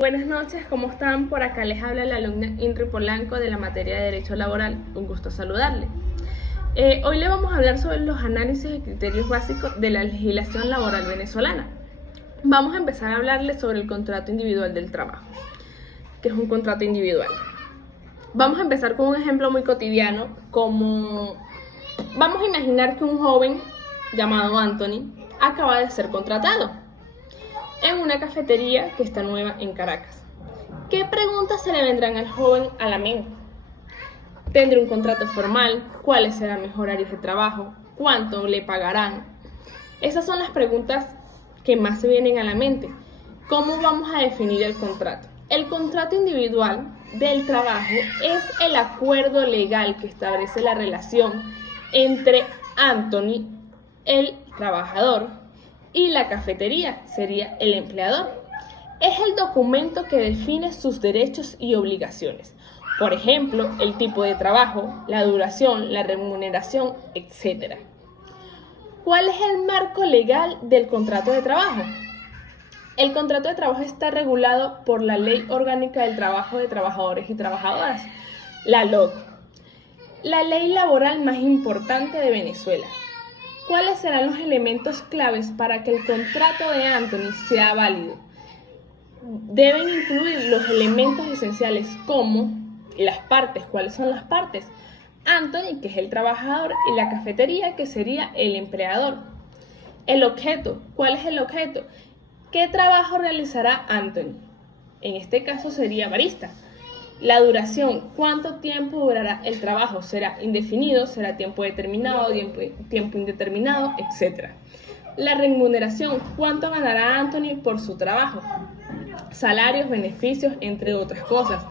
Buenas noches, ¿cómo están? Por acá les habla la alumna Intri Polanco de la materia de Derecho Laboral. Un gusto saludarle. Hoy le vamos a hablar sobre los análisis y criterios básicos de la legislación laboral venezolana. Vamos a empezar a hablarle sobre el contrato individual del trabajo, que es un contrato individual. Vamos a empezar con un ejemplo muy cotidiano, como vamos a imaginar que un joven llamado Anthony acaba de ser contratado en una cafetería que está nueva en Caracas. ¿Qué preguntas se le vendrán al joven a la mente? ¿Tendrá un contrato formal? ¿Cuáles serán mis horarios de trabajo? ¿Cuánto le pagarán? Esas son las preguntas que más se vienen a la mente. ¿Cómo vamos a definir el contrato? El contrato individual del trabajo es el acuerdo legal que establece la relación entre Anthony, el trabajador, y la cafetería, sería el empleador. Es el documento que define sus derechos y obligaciones. Por ejemplo, el tipo de trabajo, la duración, la remuneración, etc. ¿Cuál es el marco legal del contrato de trabajo? El contrato de trabajo está regulado por la Ley Orgánica del Trabajo de Trabajadores y Trabajadoras, la LOT, la ley laboral más importante de Venezuela. ¿Cuáles serán los elementos claves para que el contrato de Anthony sea válido? Deben incluir los elementos esenciales como las partes. ¿Cuáles son las partes? Anthony, que es el trabajador, y la cafetería, que sería el empleador. El objeto. ¿Cuál es el objeto? ¿Qué trabajo realizará Anthony? En este caso sería barista. La duración, ¿cuánto tiempo durará el trabajo? ¿Será indefinido? ¿Será tiempo determinado? ¿Tiempo indeterminado? Etc. La remuneración, ¿cuánto ganará Anthony por su trabajo? Salarios, beneficios, entre otras cosas.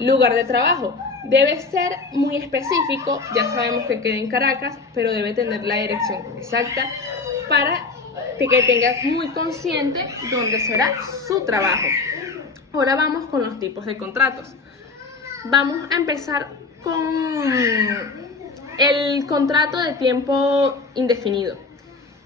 Lugar de trabajo, debe ser muy específico, ya sabemos que queda en Caracas, pero debe tener la dirección exacta para que tenga muy consciente dónde será su trabajo. Ahora vamos con los tipos de contratos. Vamos a empezar con el contrato de tiempo indefinido,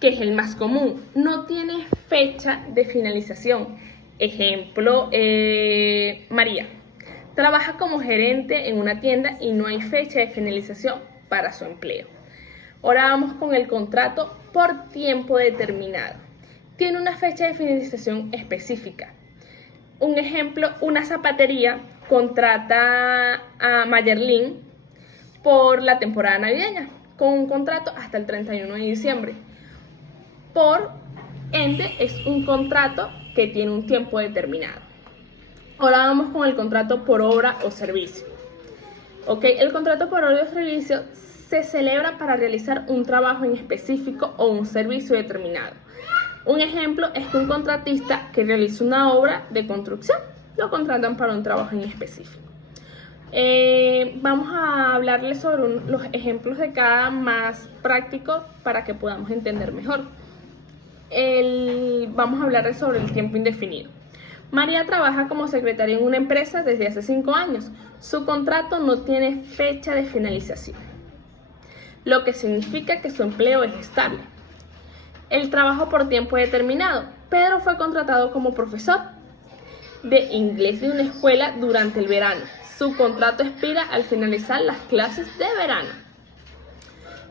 que es el más común. No tiene fecha de finalización. Ejemplo, María trabaja como gerente en una tienda y no hay fecha de finalización para su empleo. Ahora vamos con el contrato por tiempo determinado. Tiene una fecha de finalización específica. Un ejemplo, una zapatería contrata a Mayerlin por la temporada navideña con un contrato hasta el 31 de diciembre. Por ende, es un contrato que tiene un tiempo determinado. Ahora vamos con el contrato por obra o servicio. El contrato por obra o servicio se celebra para realizar un trabajo en específico o un servicio determinado. Un ejemplo es que un contratista que realiza una obra de construcción lo contratan para un trabajo en específico. Vamos a hablarles sobre los ejemplos de cada más práctico para que podamos entender mejor. Vamos a hablarles sobre el tiempo indefinido. María trabaja como secretaria en una empresa desde hace 5 años. Su contrato no tiene fecha de finalización, lo que significa que su empleo es estable. El trabajo por tiempo determinado. Pedro fue contratado como profesor de inglés de una escuela durante el verano. Su contrato expira al finalizar las clases de verano.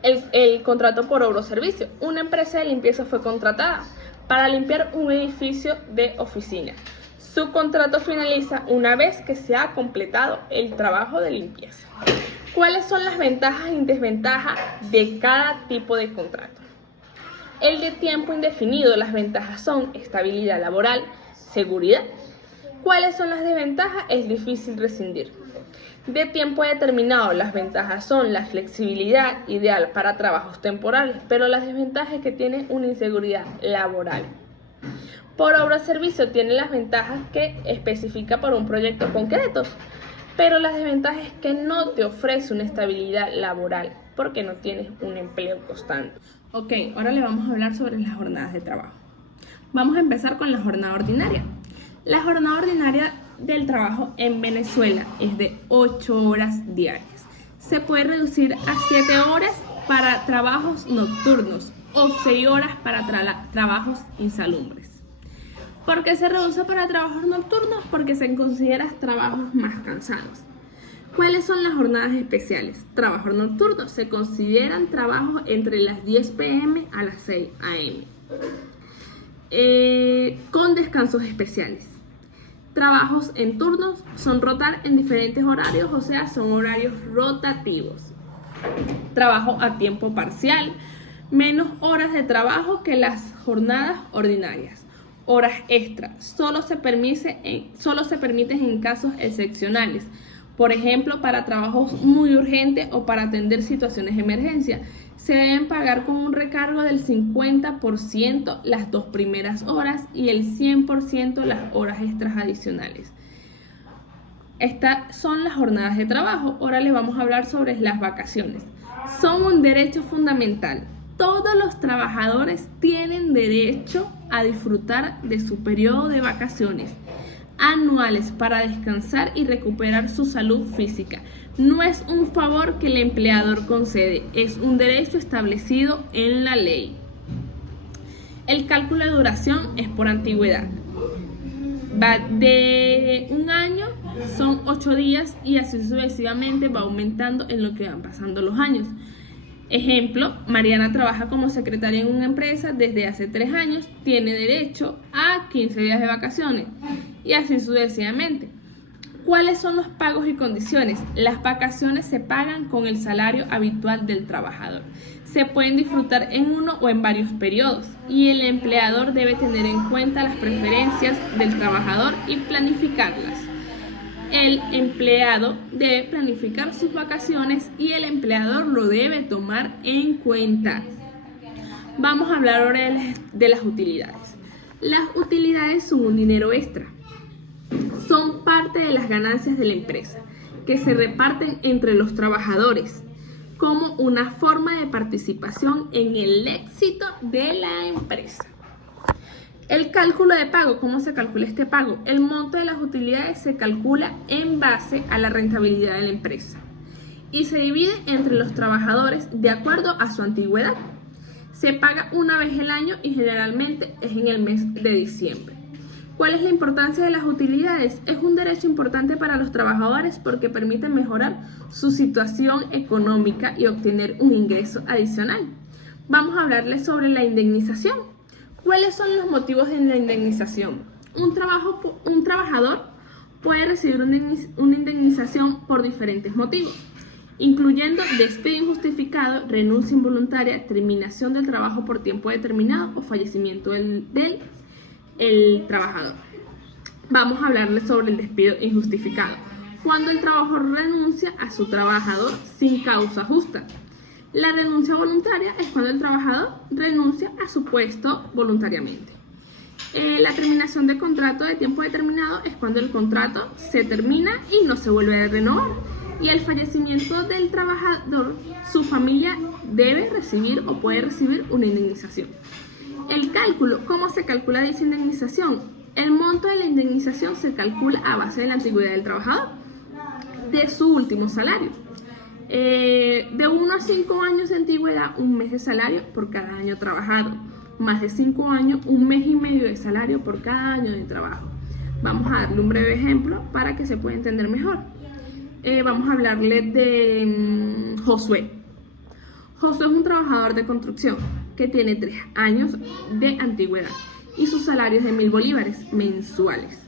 El contrato por obra o servicio. Una empresa de limpieza fue contratada para limpiar un edificio de oficina. Su contrato finaliza una vez que se ha completado el trabajo de limpieza. ¿Cuáles son las ventajas y desventajas de cada tipo de contrato? El de tiempo indefinido, las ventajas son estabilidad laboral, seguridad. ¿Cuáles son las desventajas? Es difícil rescindir. De tiempo determinado, las ventajas son la flexibilidad ideal para trabajos temporales, pero las desventajas es que tiene una inseguridad laboral. Por obra o servicio tiene las ventajas que especifica por un proyecto concreto, pero las desventajas es que no te ofrece una estabilidad laboral porque no tienes un empleo constante. Ahora le vamos a hablar sobre las jornadas de trabajo. Vamos a empezar con la jornada ordinaria. La jornada ordinaria del trabajo en Venezuela es de 8 horas diarias. Se puede reducir a 7 horas para trabajos nocturnos o 6 horas para trabajos insalubres. ¿Por qué se reduce para trabajos nocturnos? Porque se consideran trabajos más cansados. ¿Cuáles son las jornadas especiales? Trabajos nocturnos se consideran trabajos entre las 10 p.m. a las 6 a.m. Con descansos especiales. Trabajos en turnos son rotar en diferentes horarios, o sea, son horarios rotativos. Trabajo a tiempo parcial, menos horas de trabajo que las jornadas ordinarias. Horas extras solo se permiten en casos excepcionales. Por ejemplo, para trabajos muy urgentes o para atender situaciones de emergencia, se deben pagar con un recargo del 50% las 2 primeras horas y el 100% las horas extras adicionales. Estas son las jornadas de trabajo. Ahora les vamos a hablar sobre las vacaciones. Son un derecho fundamental. Todos los trabajadores tienen derecho a disfrutar de su periodo de vacaciones anuales para descansar y recuperar su salud física. No es un favor que el empleador concede, es un derecho establecido en la ley. El cálculo de duración es por antigüedad. Va de un año, son 8 días y así sucesivamente va aumentando en lo que van pasando los años. Ejemplo, Mariana trabaja como secretaria en una empresa desde hace 3 años, tiene derecho a 15 días de vacaciones y así sucesivamente. ¿Cuáles son los pagos y condiciones? Las vacaciones se pagan con el salario habitual del trabajador. Se pueden disfrutar en uno o en varios periodos y el empleador debe tener en cuenta las preferencias del trabajador y planificarlas. El empleado debe planificar sus vacaciones y el empleador lo debe tomar en cuenta. Vamos a hablar ahora de las utilidades. Las utilidades son un dinero extra. Son parte de las ganancias de la empresa que se reparten entre los trabajadores como una forma de participación en el éxito de la empresa. El cálculo de pago, ¿cómo se calcula este pago? El monto de las utilidades se calcula en base a la rentabilidad de la empresa y se divide entre los trabajadores de acuerdo a su antigüedad. Se paga una vez al año y generalmente es en el mes de diciembre. ¿Cuál es la importancia de las utilidades? Es un derecho importante para los trabajadores porque permite mejorar su situación económica y obtener un ingreso adicional. Vamos a hablarles sobre la indemnización. ¿Cuáles son los motivos de la indemnización? Un trabajador puede recibir una indemnización por diferentes motivos, incluyendo despido injustificado, renuncia involuntaria, terminación del trabajo por tiempo determinado o fallecimiento del trabajador. Vamos a hablarles sobre el despido injustificado. Cuando el trabajador renuncia a su trabajador sin causa justa. La renuncia voluntaria es cuando el trabajador renuncia a su puesto voluntariamente. La terminación de contrato de tiempo determinado es cuando el contrato se termina y no se vuelve a renovar. Y el fallecimiento del trabajador, su familia debe recibir o puede recibir una indemnización. El cálculo, ¿cómo se calcula dicha indemnización? El monto de la indemnización se calcula a base de la antigüedad del trabajador, de su último salario. De 1 a 5 años de antigüedad, un mes de salario por cada año trabajado. Más de 5 años, un mes y medio de salario por cada año de trabajo. Vamos a darle un breve ejemplo para que se pueda entender mejor. Vamos a hablarle de Josué. Josué es un trabajador de construcción que tiene 3 años de antigüedad y su salario es de 1.000 bolívares mensuales.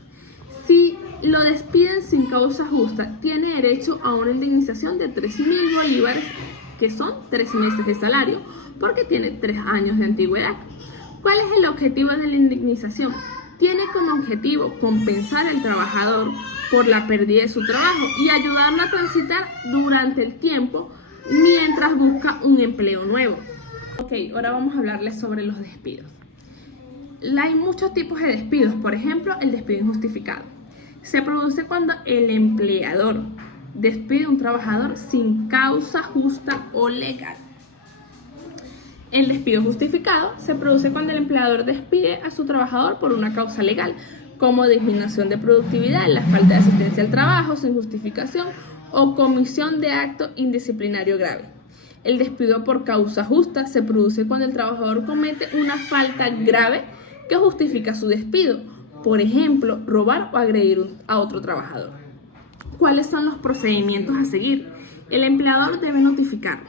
Si lo despiden sin causa justa, tiene derecho a una indemnización de 3.000 bolívares, que son 3 meses de salario, porque tiene 3 años de antigüedad. ¿Cuál es el objetivo de la indemnización? Tiene como objetivo compensar al trabajador por la pérdida de su trabajo y ayudarlo a transitar durante el tiempo mientras busca un empleo nuevo. Ok, ahora vamos a hablarles sobre los despidos. Hay muchos tipos de despidos, por ejemplo, el despido injustificado. Se produce cuando el empleador despide a un trabajador sin causa justa o legal. El despido justificado se produce cuando el empleador despide a su trabajador por una causa legal, como disminución de productividad, la falta de asistencia al trabajo sin justificación o comisión de acto indisciplinario grave. El despido por causa justa se produce cuando el trabajador comete una falta grave que justifica su despido, por ejemplo, robar o agredir a otro trabajador. ¿Cuáles son los procedimientos a seguir? El empleador debe notificar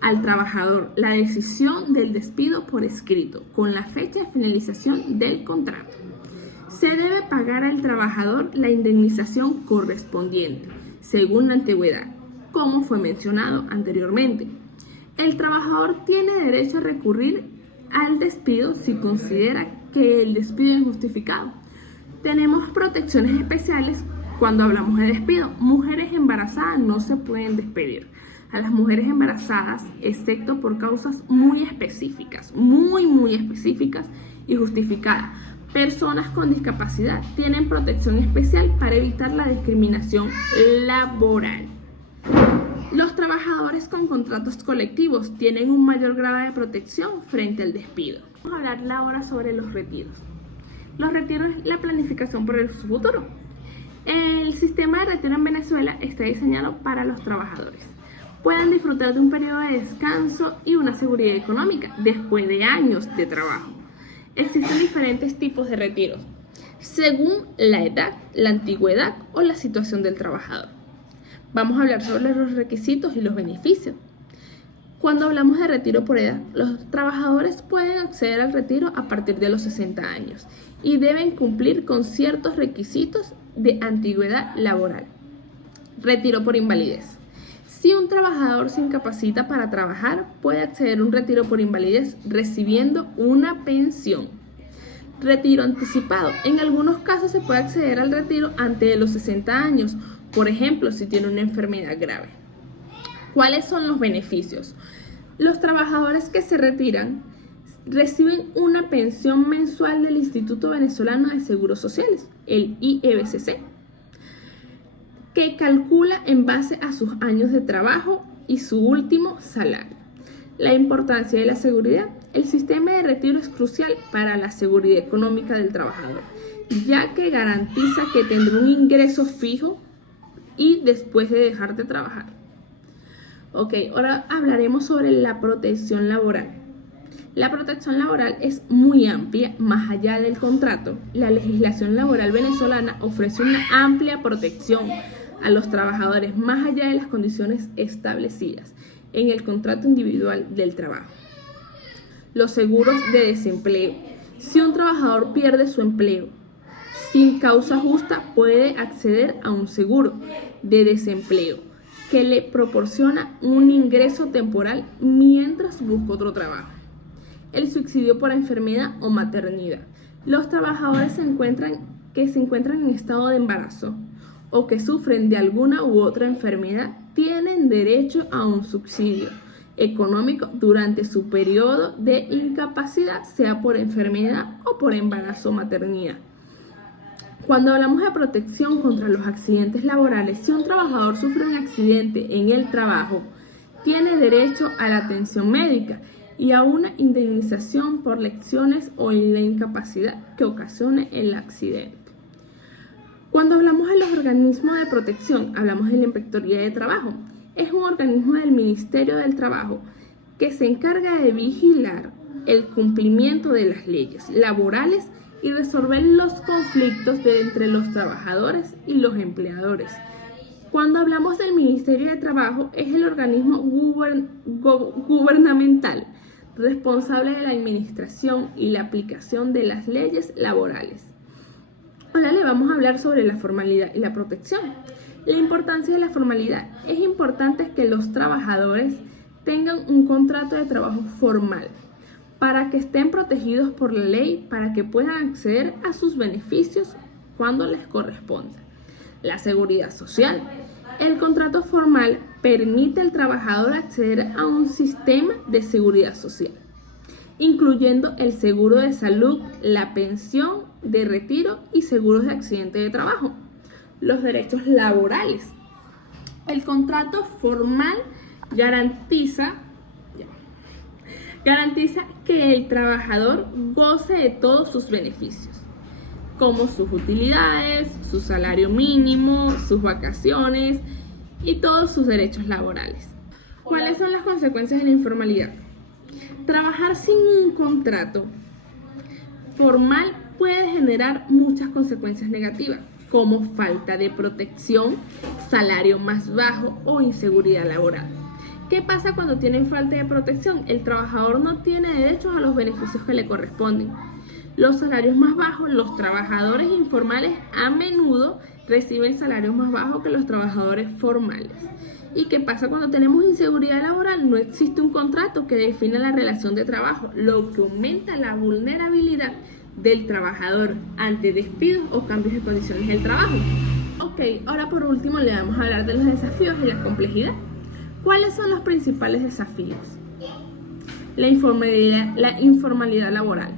al trabajador la decisión del despido por escrito, con la fecha de finalización del contrato. Se debe pagar al trabajador la indemnización correspondiente, según la antigüedad, como fue mencionado anteriormente. El trabajador tiene derecho a recurrir al despido si considera que el despido es injustificado. Tenemos protecciones especiales cuando hablamos de despido. Mujeres embarazadas no se pueden despedir. A las mujeres embarazadas, excepto por causas muy específicas, muy específicas y justificadas. Personas con discapacidad tienen protección especial para evitar la discriminación laboral. Los trabajadores con contratos colectivos tienen un mayor grado de protección frente al despido. Vamos a hablar ahora sobre los retiros. Los retiros es la planificación por el futuro. El sistema de retiro en Venezuela está diseñado para los trabajadores. Pueden disfrutar de un periodo de descanso y una seguridad económica después de años de trabajo. Existen diferentes tipos de retiros, según la edad, la antigüedad o la situación del trabajador. Vamos a hablar sobre los requisitos y los beneficios. Cuando hablamos de retiro por edad, los trabajadores pueden acceder al retiro a partir de los 60 años y deben cumplir con ciertos requisitos de antigüedad laboral. Retiro por invalidez. Si un trabajador se incapacita para trabajar, puede acceder a un retiro por invalidez recibiendo una pensión. Retiro anticipado. En algunos casos se puede acceder al retiro antes de los 60 años, por ejemplo, si tiene una enfermedad grave. ¿Cuáles son los beneficios? Los trabajadores que se retiran reciben una pensión mensual del Instituto Venezolano de Seguros Sociales, el IEBCC, que calcula en base a sus años de trabajo y su último salario. La importancia de la seguridad. El sistema de retiro es crucial para la seguridad económica del trabajador, ya que garantiza que tendrá un ingreso fijo y después de dejar de trabajar. Ok, ahora hablaremos sobre la protección laboral. La protección laboral es muy amplia, más allá del contrato. La legislación laboral venezolana ofrece una amplia protección a los trabajadores más allá de las condiciones establecidas en el contrato individual del trabajo. Los seguros de desempleo. Si un trabajador pierde su empleo sin causa justa, puede acceder a un seguro de desempleo que le proporciona un ingreso temporal mientras busca otro trabajo. El subsidio por enfermedad o maternidad. Los trabajadores que se encuentran en estado de embarazo o que sufren de alguna u otra enfermedad tienen derecho a un subsidio económico durante su periodo de incapacidad, sea por enfermedad o por embarazo o maternidad. Cuando hablamos de protección contra los accidentes laborales, si un trabajador sufre un accidente en el trabajo, tiene derecho a la atención médica y a una indemnización por lesiones o la incapacidad que ocasione el accidente. Cuando hablamos de los organismos de protección, hablamos de la Inspectoría de Trabajo. Es un organismo del Ministerio del Trabajo que se encarga de vigilar el cumplimiento de las leyes laborales y resolver los conflictos entre los trabajadores y los empleadores. Cuando hablamos del Ministerio de Trabajo, es el organismo gubernamental responsable de la administración y la aplicación de las leyes laborales. Ahora le vamos a hablar sobre la formalidad y la protección. La importancia de la formalidad. Es importante que los trabajadores tengan un contrato de trabajo formal para que estén protegidos por la ley, para que puedan acceder a sus beneficios cuando les corresponda. La seguridad social. El contrato formal permite al trabajador acceder a un sistema de seguridad social, incluyendo el seguro de salud, la pensión de retiro y seguros de accidente de trabajo. Los derechos laborales. El contrato formal garantiza que el trabajador goce de todos sus beneficios, como sus utilidades, su salario mínimo, sus vacaciones y todos sus derechos laborales. ¿Cuáles son las consecuencias de la informalidad? Trabajar sin un contrato formal puede generar muchas consecuencias negativas, como falta de protección, salario más bajo o inseguridad laboral. ¿Qué pasa cuando tienen falta de protección? El trabajador no tiene derechos a los beneficios que le corresponden. Los salarios más bajos, los trabajadores informales a menudo reciben salarios más bajos que los trabajadores formales. ¿Y qué pasa cuando tenemos inseguridad laboral? No existe un contrato que defina la relación de trabajo, lo que aumenta la vulnerabilidad del trabajador ante despidos o cambios de condiciones del trabajo. Ok, ahora por último le vamos a hablar de los desafíos y la complejidad. ¿Cuáles son los principales desafíos? La informalidad laboral.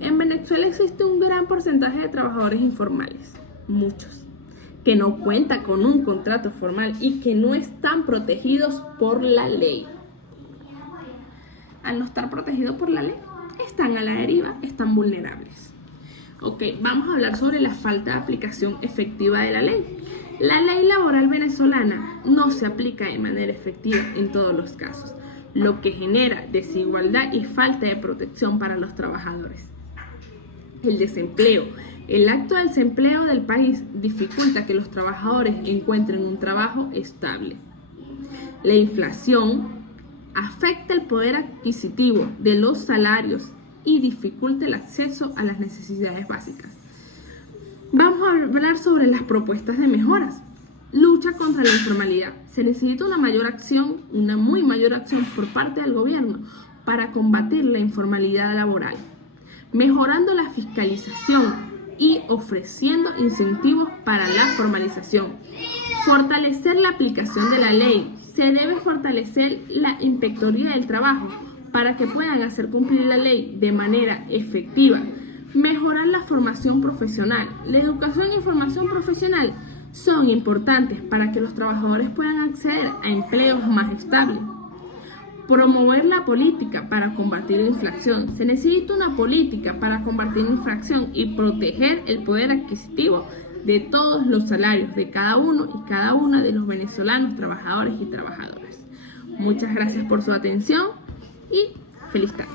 En Venezuela existe un gran porcentaje de trabajadores informales, muchos, que no cuentan con un contrato formal y que no están protegidos por la ley. Al no estar protegidos por la ley, están a la deriva, están vulnerables. Ok, vamos a hablar sobre la falta de aplicación efectiva de la ley. La ley laboral venezolana no se aplica de manera efectiva en todos los casos, lo que genera desigualdad y falta de protección para los trabajadores. El desempleo. El acto del desempleo del país dificulta que los trabajadores encuentren un trabajo estable. La inflación afecta el poder adquisitivo de los salarios y dificulta el acceso a las necesidades básicas. Vamos a hablar sobre las propuestas de mejoras. Lucha contra la informalidad. Se necesita una muy mayor acción por parte del gobierno para combatir la informalidad laboral, mejorando la fiscalización y ofreciendo incentivos para la formalización. Fortalecer la aplicación de la ley. Se debe fortalecer la Inspectoría del Trabajo para que puedan hacer cumplir la ley de manera efectiva. Mejorar la formación profesional. La educación y formación profesional son importantes para que los trabajadores puedan acceder a empleos más estables. Promover la política para combatir la inflación. Se necesita una política para combatir la inflación y proteger el poder adquisitivo de todos los salarios de cada uno y cada una de los venezolanos, trabajadores y trabajadoras. Muchas gracias por su atención y feliz tarde.